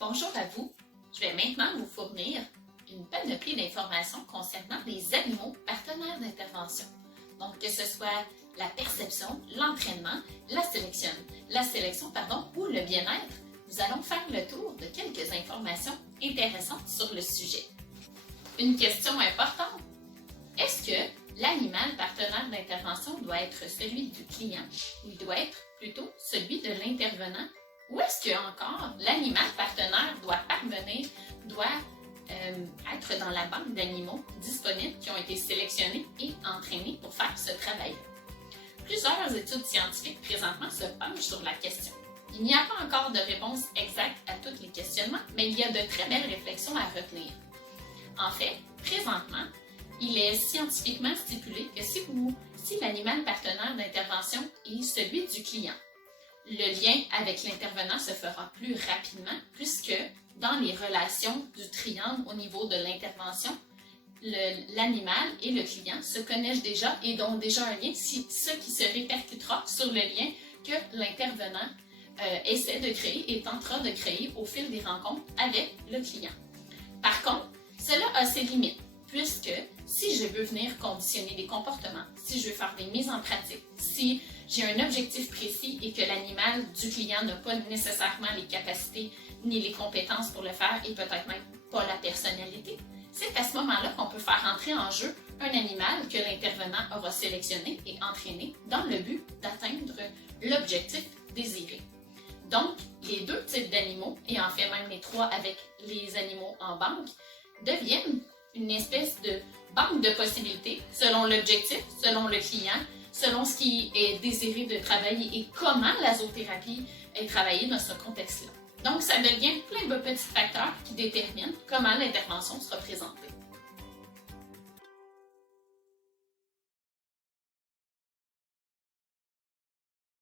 Bonjour à vous. Je vais maintenant vous fournir une panoplie d'informations concernant les animaux partenaires d'intervention. Donc, que ce soit la perception, l'entraînement, la sélection ou le bien-être, nous allons faire le tour de quelques informations intéressantes sur le sujet. Une question importante. Est-ce que l'animal partenaire d'intervention doit être celui du client ou il doit être plutôt celui de l'intervenant? Ou est-ce que encore l'animal partenaire doit être dans la banque d'animaux disponibles qui ont été sélectionnés et entraînés pour faire ce travail? Plusieurs études scientifiques présentement se penchent sur la question. Il n'y a pas encore de réponse exacte à tous les questionnements, mais il y a de très belles réflexions à retenir. En fait, présentement, il est scientifiquement stipulé que si l'animal partenaire d'intervention est celui du client, le lien avec l'intervenant se fera plus rapidement puisque dans les relations du triangle au niveau de l'intervention, l'animal et le client se connaissent déjà et ont déjà un lien, ce qui se répercutera sur le lien que l'intervenant essaie de créer et tentera de créer au fil des rencontres avec le client. Par contre, cela a ses limites, puisque si je veux venir conditionner des comportements, si je veux faire des mises en pratique, si j'ai un objectif précis et que l'animal du client n'a pas nécessairement les capacités ni les compétences pour le faire et peut-être même pas la personnalité, c'est à ce moment-là qu'on peut faire entrer en jeu un animal que l'intervenant aura sélectionné et entraîné dans le but d'atteindre l'objectif désiré. Donc, les deux types d'animaux, et en fait même les trois avec les animaux en banque, deviennent une espèce de banque de possibilités selon l'objectif, selon le client, selon ce qui est désiré de travailler et comment la zoothérapie est travaillée dans ce contexte-là. Donc, ça devient plein de petits facteurs qui déterminent comment l'intervention sera présentée.